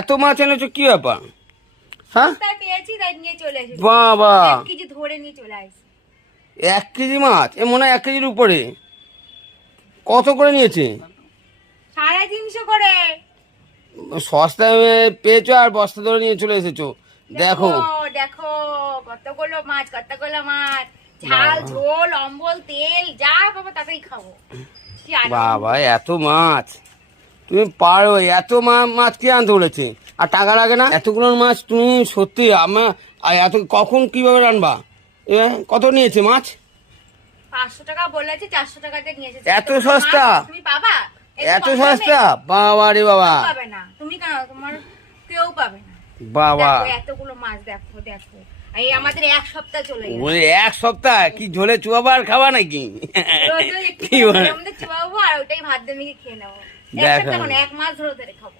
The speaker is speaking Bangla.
এত মাছ এনেছো কি ব্যাপার? হ্যাঁ তাই পেয়েছি তাই নিয়ে চলে এসেছি। বাবা 1 কেজি ধরে নিয়ে চলে আসি। 1 কেজি মাছ, এ মনে হয় 1 কেজির উপরে। কত করে নিয়েছে? 350 করে। সস্তায় পেয়েছো আর বস্তা ধরে নিয়ে চলে এসেছো। দেখো দেখো কতগুলো মাছ, কতগুলো মাছ, ঝাল ঝোল অম্বল তেল যা পাবো তাতেই খাবো। কি আনন্দ। বাবা এত মাছ তুমি পারো? এত মাছ কে আনতে বলেছে? আর টাকা লাগে না? এতগুলো মাছ তুমি সত্যি আমার এত কখন কিভাবে রান্না? কত নিয়েছে মাছ? 500 টাকা বলেছে, 400 টাকাতে নিয়ে এসেছে। এত সস্তা? তুমি পাবা? এত সস্তা? বাবা রে বাবা। পাবে না তুমি, কেন তোমার কেউ পাবে না। বাবা দেখো এতগুলো মাছ, দেখো দেখো এই আমাদের 1 সপ্তাহ চলে গেল। বলে 1 সপ্তাহ কি ঝোলে চুয়াবার খাওয়া নাকি? রোজ রোজ একটু কি করে বলে? আমাদের চুয়াবো আর ওটাই ভাত দিয়ে মেখে খেয়ে নেবো। 1 দেখো। সপ্তাহ মানে 1 মাস ধরে ধরে খাবো।